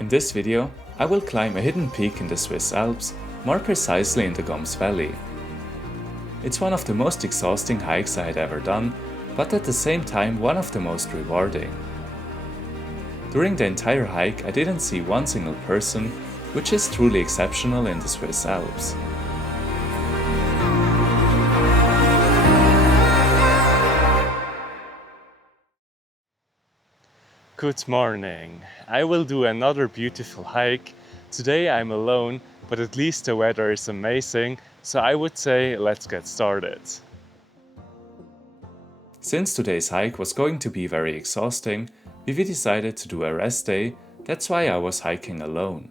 In this video, I will climb a hidden peak in the Swiss Alps, more precisely in the Goms Valley. It's one of the most exhausting hikes I had ever done, but at the same time one of the most rewarding. During the entire hike I didn't see one single person, which is truly exceptional in the Swiss Alps. Good morning. I will do another beautiful hike. Today I'm alone, but at least the weather is amazing, so I would say let's get started. Since today's hike was going to be very exhausting, we decided to do a rest day, that's why I was hiking alone.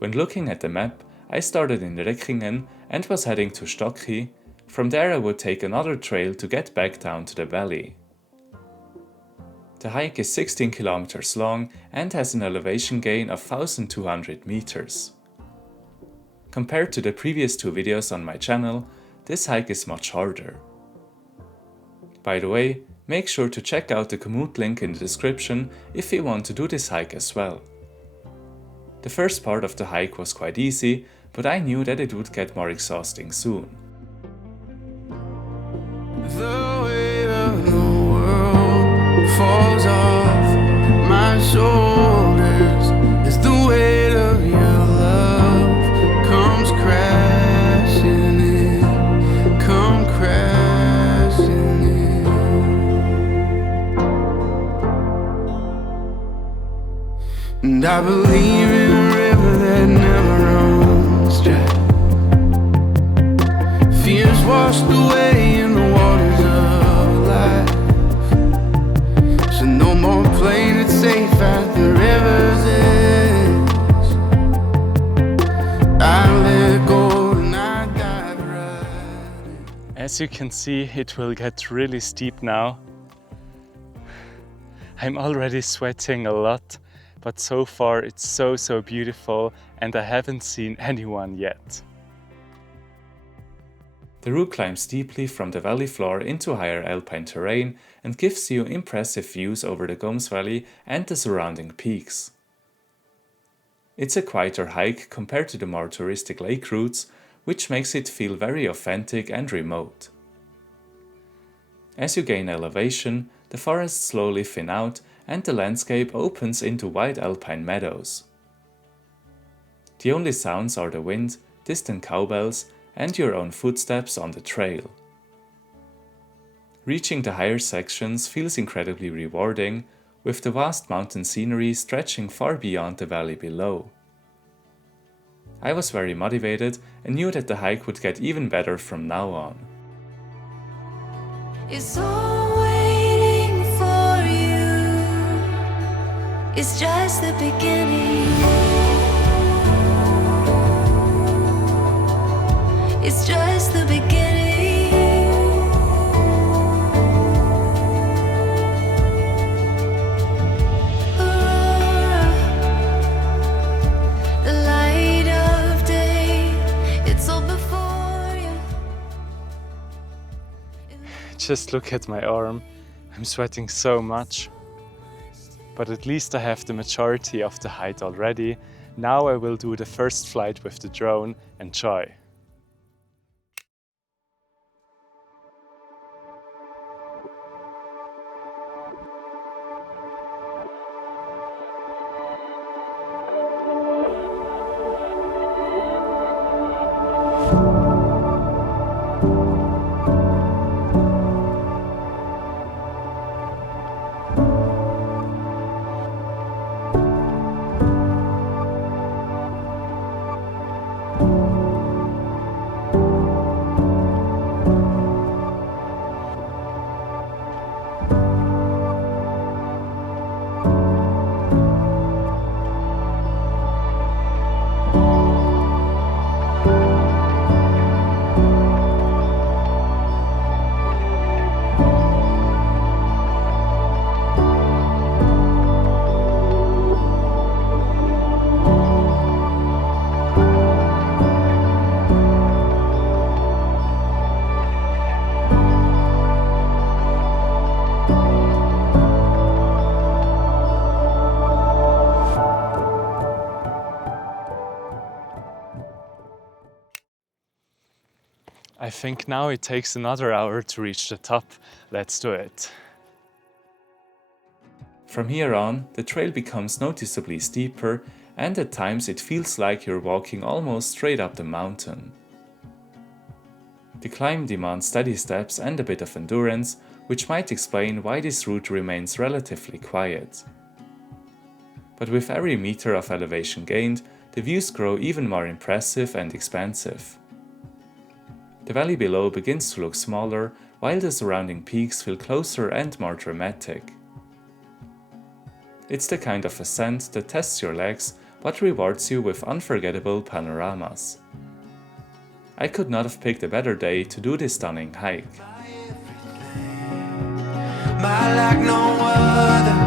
When looking at the map, I started in Reckingen and was heading to Stockji. From there I would take another trail to get back down to the valley. The hike is 16 kilometers long and has an elevation gain of 1200 meters. Compared to the previous two videos on my channel, this hike is much harder. By the way, make sure to check out the commute link in the description if you want to do this hike as well. The first part of the hike was quite easy, but I knew that it would get more exhausting soon. The weight of the world falls off my shoulders as the weight of your love comes crashing in, come crashing in. And I believe in a river that never runs dry. Fears washed away in the waters of life. So no more playing it safe at the river's edge. I let go and I dive right in. As you can see, it will get really steep now. I'm already sweating a lot, but so far it's so beautiful and I haven't seen anyone yet. The route climbs steeply from the valley floor into higher alpine terrain and gives you impressive views over the Goms Valley and the surrounding peaks. It's a quieter hike compared to the more touristic lake routes, which makes it feel very authentic and remote. As you gain elevation, the forests slowly thin out and the landscape opens into wide alpine meadows. The only sounds are the wind, distant cowbells, and your own footsteps on the trail. Reaching the higher sections feels incredibly rewarding, with the vast mountain scenery stretching far beyond the valley below. I was very motivated and knew that the hike would get even better from now on. It's all waiting for you. It's just the beginning. It's just the beginning. Aurora, the light of day. It's all before you. Just look at my arm. I'm sweating so much. But at least I have the majority of the height already. Now I will do the first flight with the drone. Enjoy! I think now it takes another hour to reach the top. Let's do it. From here on, the trail becomes noticeably steeper, and at times it feels like you're walking almost straight up the mountain. The climb demands steady steps and a bit of endurance, which might explain why this route remains relatively quiet. But with every meter of elevation gained, the views grow even more impressive and expansive. The valley below begins to look smaller, while the surrounding peaks feel closer and more dramatic. It's the kind of ascent that tests your legs but rewards you with unforgettable panoramas. I could not have picked a better day to do this stunning hike. My like no other.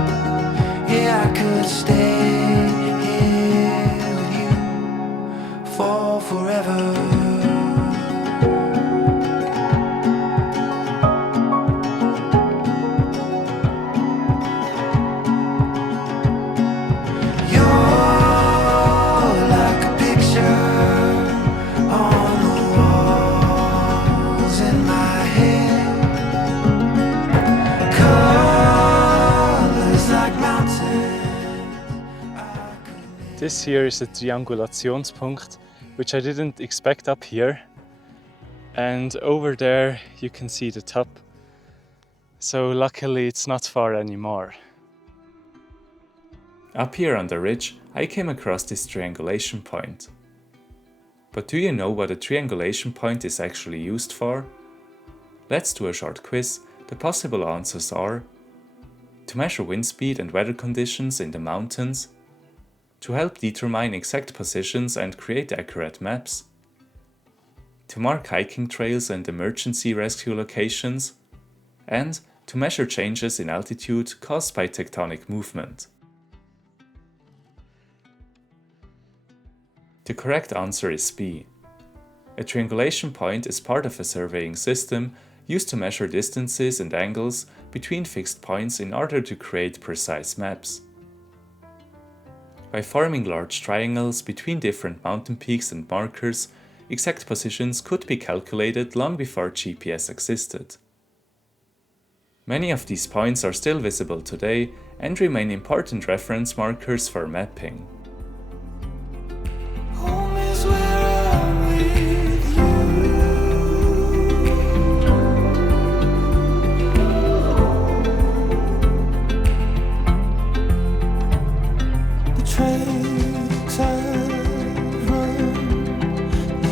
Yeah, I could stay here with you for forever. This here is a Triangulationspunkt, which I didn't expect up here. And over there you can see the top. So luckily it's not far anymore. Up here on the ridge, I came across this triangulation point. But do you know what a triangulation point is actually used for? Let's do a short quiz. The possible answers are: to measure wind speed and weather conditions in the mountains, to help determine exact positions and create accurate maps, to mark hiking trails and emergency rescue locations, and to measure changes in altitude caused by tectonic movement. The correct answer is B. A triangulation point is part of a surveying system used to measure distances and angles between fixed points in order to create precise maps. By forming large triangles between different mountain peaks and markers, exact positions could be calculated long before GPS existed. Many of these points are still visible today and remain important reference markers for mapping. Home is where I'm with you. The trails I've run,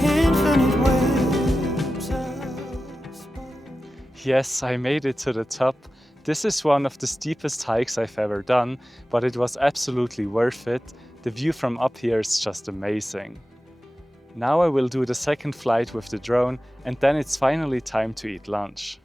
infinite waves I've spun. Yes, I made it to the top. This is one of the steepest hikes I've ever done, but it was absolutely worth it. The view from up here is just amazing. Now I will do the second flight with the drone, and then it's finally time to eat lunch.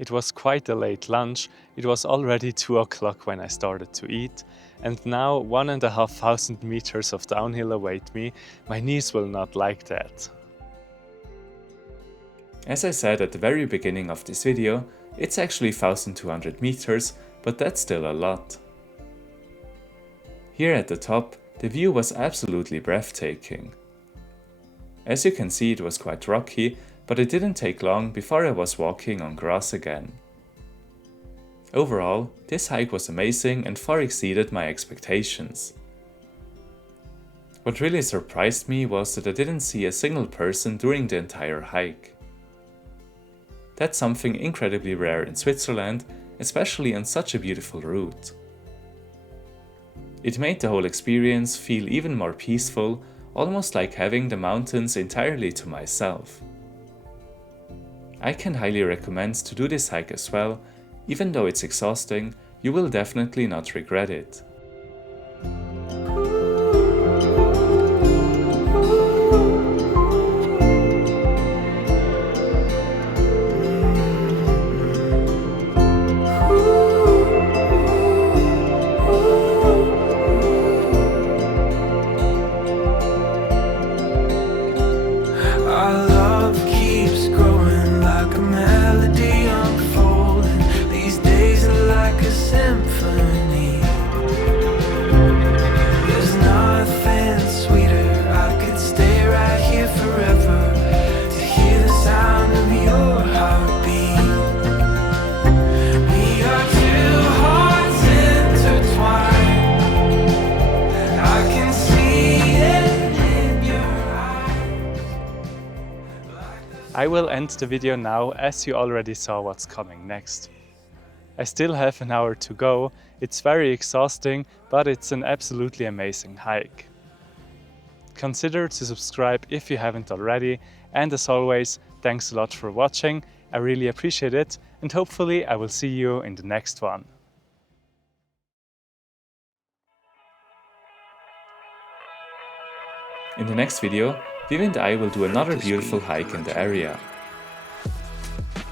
It was quite a late lunch. It was already 2 o'clock when I started to eat, and now 1,500 meters of downhill await me. My knees will not like that. As I said at the very beginning of this video, it's actually 1,200 meters, but that's still a lot. Here at the top, the view was absolutely breathtaking. As you can see, it was quite rocky, but it didn't take long before I was walking on grass again. Overall, this hike was amazing and far exceeded my expectations. What really surprised me was that I didn't see a single person during the entire hike. That's something incredibly rare in Switzerland, especially on such a beautiful route. It made the whole experience feel even more peaceful, almost like having the mountains entirely to myself. I can highly recommend to do this hike as well. Even though it's exhausting, you will definitely not regret it. I will end the video now, as you already saw what's coming next. I still have an hour to go. It's very exhausting, but it's an absolutely amazing hike. Consider to subscribe if you haven't already, and as always, thanks a lot for watching. I really appreciate it, and hopefully I will see you in the next one. In the next video, Vivi and I will do another beautiful hike in the area.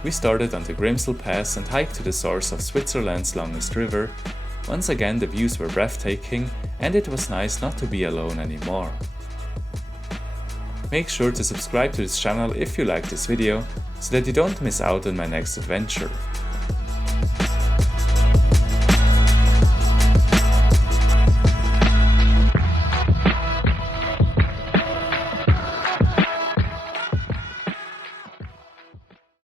We started on the Grimsel Pass and hiked to the source of Switzerland's longest river. Once again, the views were breathtaking and it was nice not to be alone anymore. Make sure to subscribe to this channel if you like this video, so that you don't miss out on my next adventure.